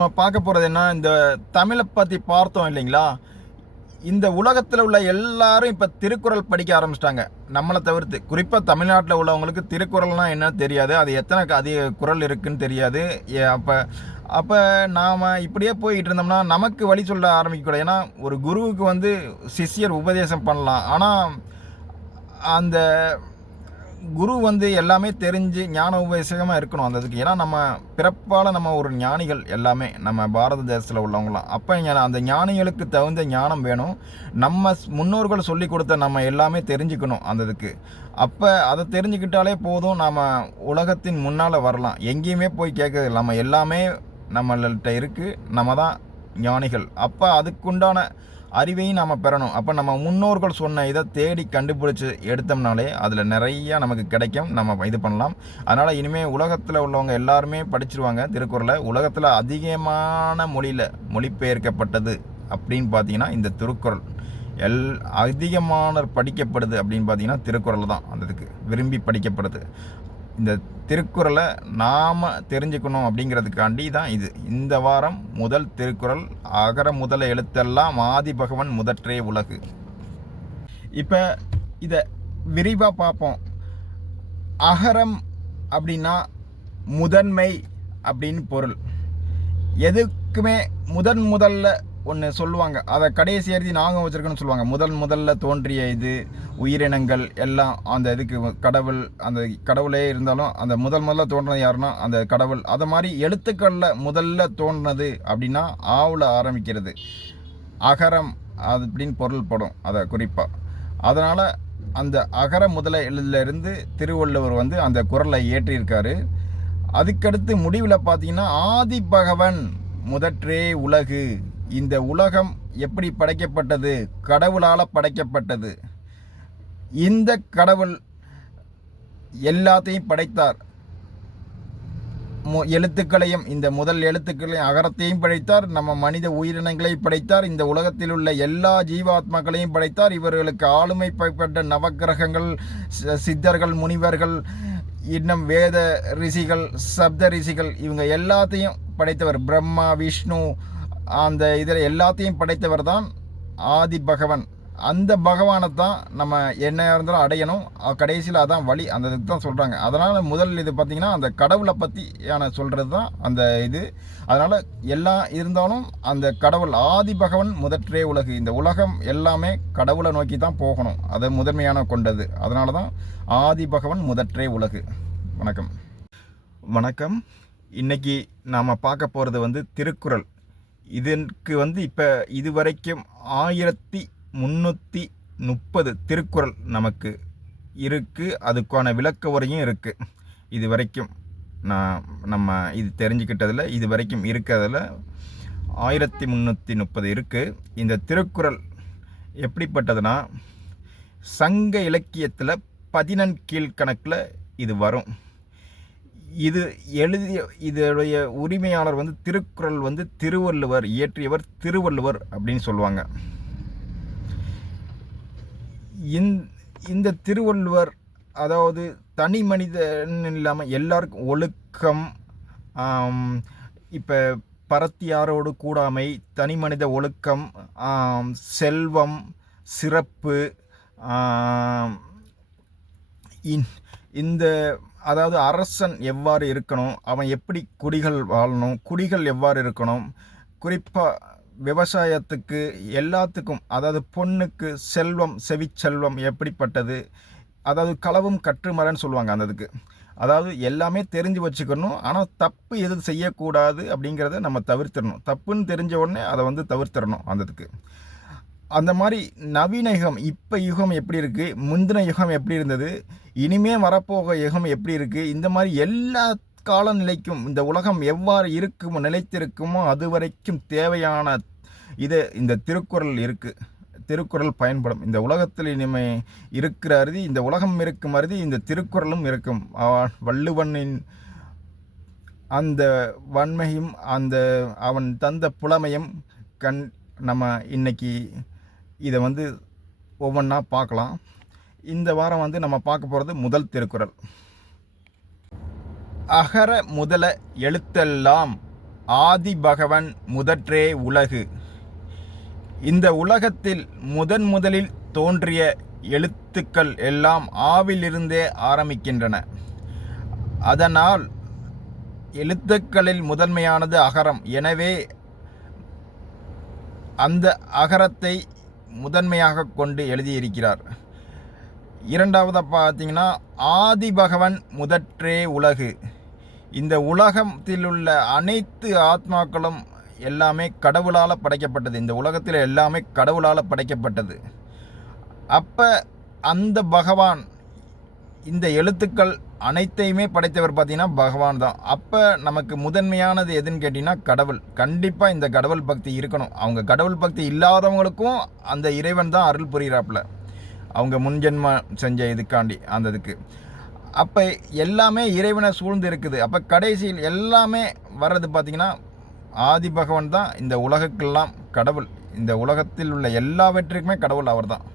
நம்ம பார்க்க போகிறது என்ன, இந்த தமிழை பற்றி பார்த்தோம் இல்லைங்களா? இந்த உலகத்தில் உள்ள எல்லாரும் இப்போ திருக்குறள் படிக்க ஆரம்பிச்சிட்டாங்க, நம்மளை தவிர்த்து. குறிப்பாக தமிழ்நாட்டில் உள்ளவங்களுக்கு திருக்குறள்னால் என்னன்னு தெரியாது, அது எத்தனை அதிக குறள் இருக்குன்னு தெரியாது. அப்போ அப்போ நாம் இப்படியே போய்கிட்டு இருந்தோம்னா நமக்கு வழி சொல்ல ஆரம்பிக்கக்கூடாது. ஏன்னா ஒரு குருவுக்கு வந்து சிஷ்யர் உபதேசம் பண்ணலாம், ஆனால் அந்த குரு வந்து எல்லாமே தெரிஞ்சு ஞான உபதேசமாக இருக்கணும் அந்த இதுக்கு. ஏன்னா நம்ம பிறப்பால் நம்ம ஒரு ஞானிகள் எல்லாமே, நம்ம பாரத தேசத்தில் உள்ளவங்களாம். அப்போ அந்த ஞானிகளுக்கு தகுந்த ஞானம் வேணும். நம்ம முன்னோர்கள் சொல்லி கொடுத்த நம்ம எல்லாமே தெரிஞ்சுக்கணும் அந்த இதுக்கு. அப்போ அதை தெரிஞ்சுக்கிட்டாலே போதும், நாம் உலகத்தின் முன்னால் வரலாம். எங்கேயுமே போய் கேட்கறது நம்ம எல்லாமே நம்மள்கிட்ட இருக்குது, நம்ம தான் ஞானிகள். அப்போ அதுக்குண்டான அறிவையும் நாம் பெறணும். அப்போ நம்ம முன்னோர்கள் சொன்ன இதை தேடி கண்டுபிடிச்சி எடுத்தோம்னாலே அதில் நிறையா நமக்கு கிடைக்கும், நம்ம இது பண்ணலாம். அதனால் இனிமேல் உலகத்தில் உள்ளவங்க எல்லாருமே படிச்சிருவாங்க திருக்குறளை. உலகத்தில் அதிகமான மொழியில் மொழிபெயர்க்கப்பட்டது அப்படின்னு பார்த்தீங்கன்னா இந்த திருக்குறள். அதிகமான படிக்கப்படுது அப்படின்னு பார்த்தீங்கன்னா திருக்குறள் தான். அந்த இதுக்கு விரும்பி படிக்கப்படுது. இந்த திருக்குறளை நாம் தெரிஞ்சுக்கணும் அப்படிங்கிறதுக்காண்டி தான் இது. இந்த வாரம் முதல் திருக்குறள், அகர முதல எழுத்தெல்லாம் ஆதி பகவன் முதற்றே உலகு. இப்போ இதை விரிவாக பார்ப்போம். அகரம் அப்படின்னா முதன்மை அப்படின்னு பொருள். எதுக்குமே முதல்ல ஒன்று சொல்லுவாங்க, அதை கடைசி எழுதி நாங்கள் வச்சுருக்கோன்னு சொல்லுவாங்க. முதல்ல தோன்றிய இது உயிரினங்கள் எல்லாம் அந்த இதுக்கு கடவுள், அந்த கடவுளே இருந்தாலும் அந்த முதல்ல தோன்றினது யாருன்னா அந்த கடவுள். அதை மாதிரி எழுத்துக்களில் முதல்ல தோன்றினது அப்படின்னா ஆவில் ஆரம்பிக்கிறது அகரம் அது அப்படின்னு பொருள்படும் அதை குறிப்பாக. அதனால் அந்த அகர முதல எழுதிலிருந்து திருவள்ளுவர் வந்து அந்த குறளை ஏற்றியிருக்காரு. அதுக்கடுத்து முடிவில் பார்த்தீங்கன்னா ஆதி பகவன் முதற்றே உலகு. இந்த உலகம் எப்படி படைக்கப்பட்டது? கடவுளால் படைக்கப்பட்டது. இந்த கடவுள் எல்லாத்தையும் படைத்தார். எழுத்துக்களையும், இந்த முதல் எழுத்துக்களையும் அகரத்தையும் படைத்தார். நம்ம மனித உயிரினங்களை படைத்தார். இந்த உலகத்தில் உள்ள எல்லா ஜீவாத்மாக்களையும் படைத்தார். இவர்களுக்கு ஆளுமைப்பட்ட நவக்கிரகங்கள், சித்தர்கள், முனிவர்கள், இன்னும் வேத ரிஷிகள், சப்த ரிஷிகள், இவங்க எல்லாத்தையும் படைத்தவர். பிரம்மா, விஷ்ணு, அந்த இதில் எல்லாத்தையும் படைத்தவர் தான் ஆதி பகவன். அந்த பகவானை தான் நம்ம என்ன இருந்தாலும் அடையணும். கடைசியில் அதான் வழி, அந்த இதுக்கு தான் சொல்கிறாங்க. அதனால் முதல் இது பார்த்திங்கன்னா அந்த கடவுளை பற்றியான சொல்கிறது தான் அந்த இது. அதனால் எல்லாம் இருந்தாலும் அந்த கடவுள் ஆதி பகவன் முதற்றே உலகு. இந்த உலகம் எல்லாமே கடவுளை நோக்கி தான் போகணும், அதை முதன்மையான கொண்டது. அதனால தான் ஆதி பகவன் முதற்றே உலகு. வணக்கம். வணக்கம். இன்றைக்கி நாம் பார்க்க போகிறது வந்து திருக்குறள். இதற்கு வந்து இப்போ இதுவரைக்கும் 1330 திருக்குறள் நமக்கு இருக்குது. அதுக்கான விளக்க உரையும் இருக்குது. இது வரைக்கும் நம்ம இது தெரிஞ்சுக்கிட்டதில் இது வரைக்கும் இருக்கிறதில் 1330 இருக்குது. இந்த திருக்குறள் எப்படிப்பட்டதுன்னா சங்க இலக்கியத்தில் 14 கீழ்கணக்கில் இது வரும். இது எழுதிய இதோடைய உரிமையாளர் வந்து திருக்குறள் வந்து திருவள்ளுவர், இயற்றியவர் திருவள்ளுவர் அப்படின்னு சொல்லுவாங்க. இந்த திருவள்ளுவர் அதாவது தனி மனிதன் இல்லாமல் எல்லாருக்கும் ஒழுக்கம், இப்போ பரத்தியாரோடு கூடாமை, தனி மனித ஒழுக்கம், செல்வம், சிறப்பு, இந்த அதாவது அரசன் எவ்வாறு இருக்கணும், அவன் எப்படி குடிகள் வாழணும், குடிகள் எவ்வாறு இருக்கணும், குறிப்பாக விவசாயத்துக்கு எல்லாத்துக்கும், அதாவது பொண்ணுக்கு செல்வம், செவிச்செல்வம் எப்படிப்பட்டது, அதாவது களவும் கற்றுமரன்னு சொல்லுவாங்க அந்த இதுக்கு. அதாவது எல்லாமே தெரிஞ்சு வச்சுக்கணும், ஆனால் தப்பு எது செய்யக்கூடாது அப்படிங்கிறத நம்ம தவிர்த்திடணும். தப்புன்னு தெரிஞ்ச உடனே அதை வந்து தவிர்த்திடணும் அந்த இதுக்கு. அந்த மாதிரி நவீன யுகம், இப்போ யுகம் எப்படி இருக்குது, முந்தின யுகம் எப்படி இருந்தது, இனிமே வரப்போக யுகம் எப்படி இருக்குது, இந்த மாதிரி எல்லா காலநிலைக்கும் இந்த உலகம் எவ்வாறு இருக்குமோ, நிலைத்திருக்குமோ அது வரைக்கும் தேவையான இது இந்த திருக்குறள் இருக்குது. திருக்குறள் பயன்படும். இந்த உலகத்தில் இனிமே இருக்கிற அருதி, இந்த உலகம் இருக்கும் அருதி இந்த திருக்குறளும் இருக்கும். வள்ளுவனின் அந்த வன்மையும் அந்த அவன் தந்த புலமையும் நம்ம இன்னைக்கு இதை வந்து ஒவ்வொன்றா பார்க்கலாம். இந்த வாரம் வந்து நம்ம பார்க்க போகிறது முதல் திருக்குறள். அகர முதல எழுத்தெல்லாம் ஆதி பகவன் முதற்றே உலகு. இந்த உலகத்தில் முதலில் தோன்றிய எழுத்துக்கள் எல்லாம் ஆவிலிருந்தே ஆரம்பிக்கின்றன. அதனால் எழுத்துக்களில் முதன்மையானது அகரம். எனவே அந்த அகரத்தை முதன்மையாக கொண்டு எழுதியிருக்கிறார். இரண்டாவதாக பார்த்தீங்கன்னா, ஆதி பகவன் முதற்றே உலகு. இந்த உலகத்தில் உள்ள அனைத்து ஆத்மாக்களும் எல்லாமே கடவுளால் படைக்கப்பட்டது. இந்த உலகத்தில் எல்லாமே கடவுளால் படைக்கப்பட்டது. அப்போ அந்த பகவான் இந்த எழுத்துக்கள் அனைத்தையுமே படைத்தவர் பார்த்தீங்கன்னா பகவான் தான். அப்போ நமக்கு முதன்மையானது எதுன்னு கேட்டிங்கன்னா கடவுள். கண்டிப்பாக இந்த கடவுள் பக்தி இருக்கணும். அவங்க கடவுள் பக்தி இல்லாதவங்களுக்கும் அந்த இறைவன் தான் அருள் புரிகிறாப்புல, அவங்க முன்ஜென்மம் செஞ்ச இதுக்காண்டி அந்த இதுக்கு. அப்போ எல்லாமே இறைவனை சூழ்ந்து இருக்குது. அப்போ கடைசியில் எல்லாமே வர்றது பார்த்திங்கன்னா ஆதி பகவான் தான். இந்த உலகுக்கெல்லாம் கடவுள். இந்த உலகத்தில் உள்ள எல்லாவற்றுக்குமே கடவுள் அவர் தான்.